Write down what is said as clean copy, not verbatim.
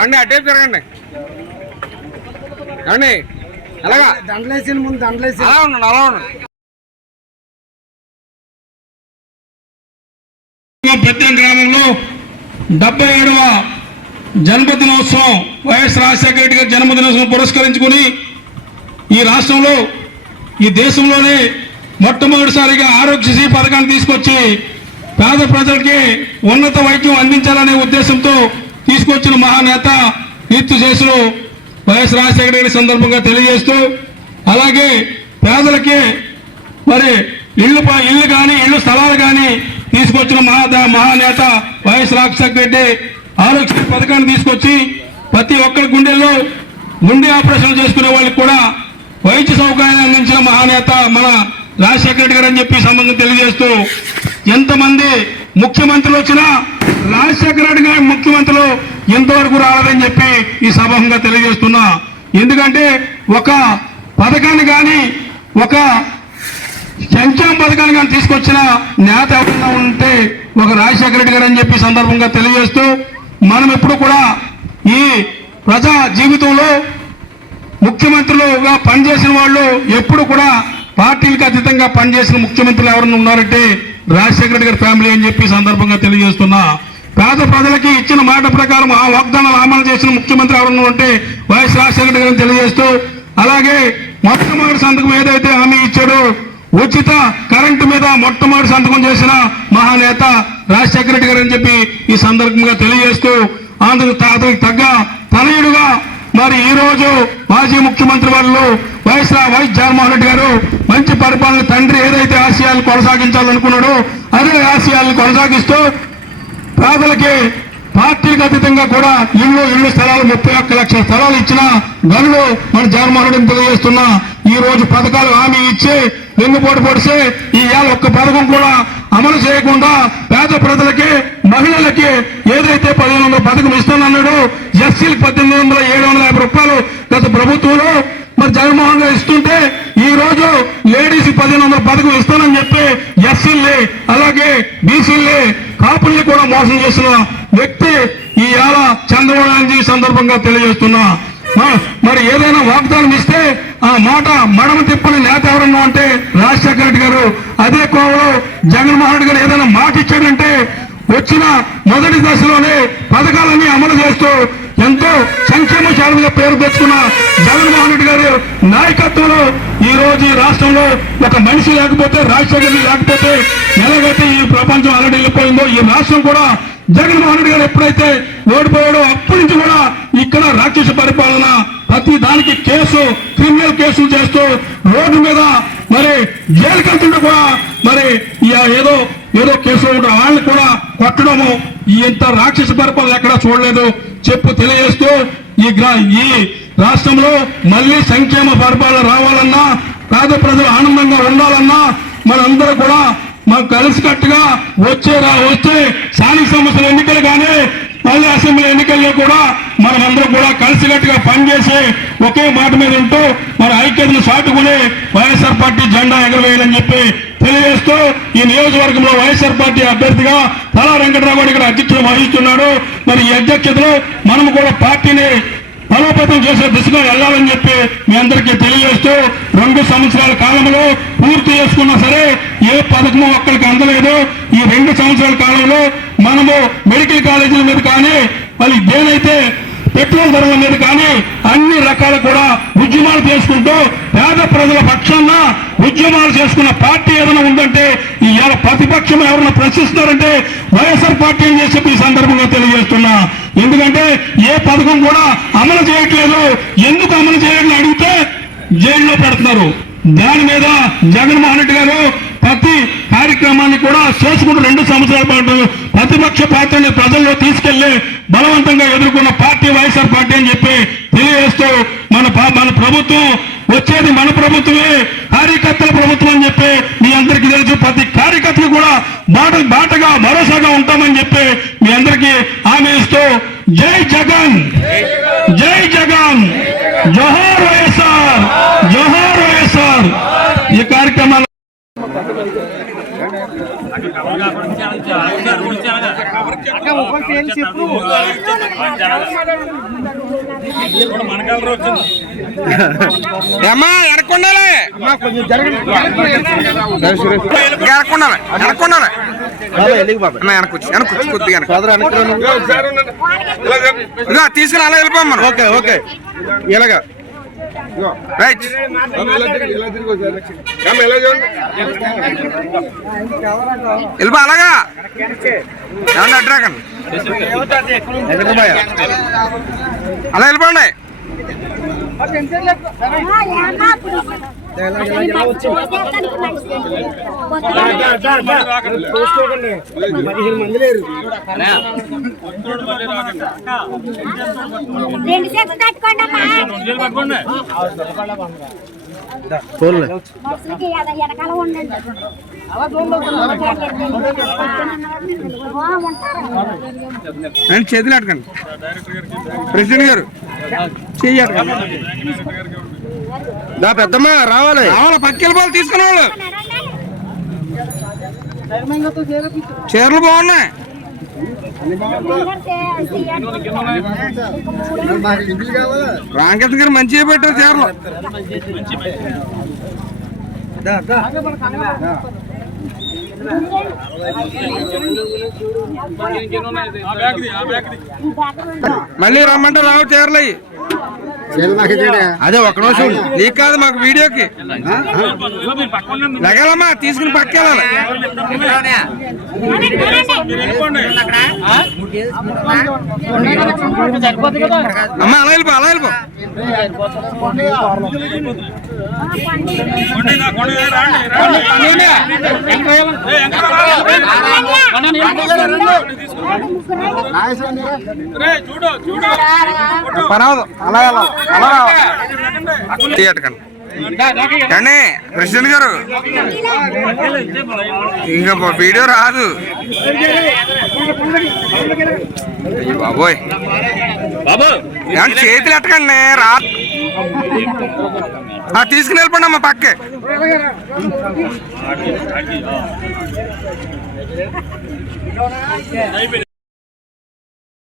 అండి అటే జరగండి అండి అలాగా దండలేసిన ముందు దండలేసి అలా ఉండండి అలా ఉండండి. ప్రత్యేక గ్రామంలో 77వ జన్మదినోత్సవం వైఎస్ రాజశేఖర రెడ్డి గారి జన్మదినోత్సవం పురస్కరించుకుని ఈ రాష్ట్రంలో ఈ దేశంలోనే మొట్టమొదటిసారిగా ఆరోగ్యశ్రీ పథకాన్ని తీసుకొచ్చి పేద ప్రజలకి ఉన్నత వైద్యం అందించాలనే ఉద్దేశంతో తీసుకొచ్చిన మహానేత కీర్తిశేషులు వైఎస్ రాజశేఖర రెడ్డి సందర్భంగా తెలియజేస్తూ, అలాగే పేదలకి మరి ఇళ్ళు కానీ ఇళ్ళు స్థలాలు కానీ తీసుకొచ్చిన మహానేత వైఎస్ రాజశేఖర రెడ్డి ఆరోగ్య పథకాన్ని తీసుకొచ్చి ప్రతి ఒక్కరి గుండెల్లో గుండె ఆపరేషన్ చేసుకునే వాళ్ళకి కూడా వైద్య సౌకర్యాన్ని అందించిన మహానేత మన రాజశేఖర రెడ్డి గారు అని చెప్పి సంబంధం తెలియజేస్తూ, ఎంతమంది ముఖ్యమంత్రులు వచ్చినా రాజశేఖర రెడ్డి గారి ముఖ్యమంత్రులు ఎంతవరకు రాలేదని చెప్పి ఈ సభంగా తెలియజేస్తున్నా. ఎందుకంటే ఒక పథకాన్ని కానీ ఒక సంక్షేమ పథకాన్ని కానీ తీసుకొచ్చిన నేత ఎవరైనా ఉంటే ఒక రాజశేఖర రెడ్డి గారు అని చెప్పి సందర్భంగా తెలియజేస్తూ, మనం ఎప్పుడు కూడా ఈ ప్రజా జీవితంలో ముఖ్యమంత్రులుగా పనిచేసిన వాళ్ళు ఎప్పుడు కూడా పార్టీలకు అతీతంగా పనిచేసిన ముఖ్యమంత్రులు ఎవరైనా ఉన్నారంటే రాజశేఖర రెడ్డి గారి ఫ్యామిలీ అని చెప్పి సందర్భంగా తెలియజేస్తున్నా. పేద ప్రజలకి ఇచ్చిన మాట ప్రకారం ఆ వాగ్దానాలు అమలు చేసిన ముఖ్యమంత్రి ఎవరైనా ఉంటే వైఎస్ రాజశేఖర రెడ్డి గారిని తెలియజేస్తూ, అలాగే మొట్టమొదటి సంతకం ఏదైతే హామీ ఇచ్చాడో ఉచిత కరెంటు మీద మొట్టమొదటి సంతకం చేసిన మహానేత రాజశేఖర రెడ్డి గారు అని చెప్పి ఈ సందర్భంగా తెలియజేస్తూ, అతనికి తగ్గ తనయుడుగా మరి ఈ రోజు మాజీ ముఖ్యమంత్రి వాళ్ళు వైఎస్ జగన్మోహన్ రెడ్డి గారు మంచి పరిపాలన తండ్రి ఏదైతే ఆశయాలు కొనసాగించాలనుకున్నాడో అదే ఆశయాలను కొనసాగిస్తూ పేదలకి పార్టీలకు అతీతంగా కూడా ఇళ్ళు స్థలాలు 31 లక్షల స్థలాలు ఇచ్చిన గనులు మన జగన్మోహన్ రెడ్డిని తెలియజేస్తున్నా. ఈ రోజు పథకాలు హామీ ఇచ్చి వెన్నుపోటు పొడిసి ఈ ఒక్క పథకం కూడా అమలు చేయకుండా పేద ప్రజలకి మహిళలకి ఏదైతే 1500 పథకం ఇస్తానన్నాడో ఎస్సీలకు 18,750 రూపాయలు గత ప్రభుత్వంలో మరి జగన్మోహన్ గారు ఇస్తుంటే ఈ రోజు లేడీస్ 1500 పథకం ఇస్తానని చెప్పి ఎస్సీల్ని అలాగే బీసీల్ని కాపుల్ని కూడా మోసం చేసిన వ్యక్తి ఈ చంద్రబాబు నాయుడు సందర్భంగా తెలియజేస్తున్నా. మరి ఏదైనా వాగ్దానం ఇస్తే ఆ మాట మడమ తిప్పని నేత ఎవరన్నా అంటే రాజశేఖర రెడ్డి గారు. అదే కోవలో జగన్మోహన్ రెడ్డి గారు ఏదైనా మాట ఇచ్చాడంటే వచ్చిన మొదటి దశలోనే పథకాలన్నీ అమలు చేస్తూ ఎంతో సంక్షేమ శాఖగా పేరు తెచ్చుకున్న జగన్మోహన్ రెడ్డి గారు నాయకత్వంలో ఈ రోజు ఈ రాష్ట్రంలో ఒక మనిషి లేకపోతే రాజశేఖర రెడ్డి లేకపోతే ఎలాగైతే ఈ ప్రపంచం అలడి వెళ్ళిపోయిందో ఈ రాష్ట్రం కూడా జగన్మోహన్ రెడ్డి గారు ఎప్పుడైతే ఓడిపోయాడో అప్పటి నుంచి కూడా ఇక్కడ రాక్షస పరిపాలన ప్రతి దానికి క్రిమినల్ కేసులు చేస్తూ రోడ్డు మీద మరి జైలుకి వెళ్తుంటే కూడా మరి ఏదో కేసులు ఉంటారు వాళ్ళని కూడా కొట్టడము ఇంత రాక్షస పరిపాలన ఎక్కడా చూడలేదు తెలియజేస్తూ ఈ రాష్ట్రంలో మళ్ళీ సంక్షేమ పరిపాలన రావాలన్నా పేద ప్రజలు ఆనందంగా ఉండాలన్నా మనందరూ కూడా మనం కలిసికట్టుగా వస్తే స్థానిక సంస్థల ఎన్నికలు కానీ మళ్ళీ అసెంబ్లీ ఎన్నికల్లో కూడా మనమందరం కూడా కలిసికట్టుగా పనిచేసి ఒకే మాట మీద ఉంటూ మన ఐక్యతను సాటుకుని వైఎస్ఆర్ పార్టీ జెండా ఎగరవేయాలని చెప్పి తెలియజేస్తూ ఈ నియోజకవర్గంలో వైఎస్ఆర్ పార్టీ అభ్యర్థిగా తలా వెంకటరావు ఇక్కడ అధ్యక్షుడు వహిస్తున్నాడు. మరి ఈ అధ్యక్షతలో మనం కూడా పార్టీని బలోపేతం చేసే దిశగా వెళ్లాలని చెప్పి మీ అందరికీ తెలియజేస్తూ 2 సంవత్సరాల కాలంలో పూర్తి చేసుకున్నా సరే ఏ పథకము ఒక్కరికి అందలేదు. ఈ 2 సంవత్సరాల కాలంలో మనము మెడికల్ కాలేజీల మీద కానీ మళ్ళీ దేనైతే పెట్రోల్ ధరల మీద కానీ అన్ని రకాల కూడా ఉద్యమాలు చేసుకుంటూ పేద ప్రజల పక్షాన ఉద్యమాలు చేసుకున్న పార్టీ ఏదైనా ఉందంటే ఈ ప్రతిపక్షం ఎవరైనా ప్రశ్నిస్తారంటే వైఎస్ఆర్ పార్టీ అని చెప్పి ఈ సందర్భంగా తెలియజేస్తున్నా. ఎందుకంటే ఏ పథకం కూడా అమలు చేయట్లేదు. ఎందుకు అమలు చేయాలని అడిగితే జైల్లో పెడుతున్నారు. దాని మీద జగన్మోహన్ రెడ్డి గారు ప్రతి కార్యక్రమాన్ని కూడా చేసుకుంటూ 2 సంవత్సరాల పాటు ప్రతిపక్ష పాత్రని ప్రజల్లో తీసుకెళ్లి బలవంతంగా ఎదుర్కొన్న పార్టీ వైఎస్ఆర్ పార్టీ అని చెప్పి తెలియజేస్తూ మన ప్రభుత్వం వచ్చేది మన ప్రభుత్వమే, కార్యకర్తల ప్రభుత్వం అని చెప్పి మీ అందరికీ తెలుసు. ప్రతి కార్యకర్తలు కూడా బాటగా భరోసాగా ఉంటామని చెప్పి మీ అందరికీ హామీ ఇస్తూ జై జగన్, జై జగన్, జోహార్ వైఎస్ఆర్, జోహార్ వైఎస్ఆర్. ఈ కార్యక్రమాలు అమ్మా ఎనక్కుండాలి, కొద్దిగా తీసుకుని అలా వెళ్ళిపోమ్మా. ఓకే ఓకే ఇలాగా రైట్ వెళ్ళిపో అలాగా ఏమన్నా అడ్రాకండి అలా వెళ్ళిపోండి. చేతులు అడకండి ప్రెసిడెంట్ గారు, చెయ్యి అడకండి. పెద్దమ్మా రావాలి, పక్కకి వెళ్ళిపోవాలి. తీసుకునే వాళ్ళు చీరలు బాగున్నాయి. రాంకృష్ణ గారు మంచిగా పెట్టారు చీరలు. మళ్ళీ రమ్మంటే రావు చీరలు అయ్యి. అదే ఒక నిమిషం నీకు కాదు, మాకు వీడియోకి లగాలమ్మా. తీసుకుని పక్కెళ్ళాలి. అమ్మా అలా వెళ్ళిపో, అలా వెళ్ళిపో. పనవదు అలా అలా తీయటకండి. కానీ ప్రెసిడెంట్ గారు ఇంకా వీడియో రాదు. బాబోయ్ చేతులు ఎట్టకండి రా. తీసుకుని వెళ్ళిపోండి అమ్మా పక్కే.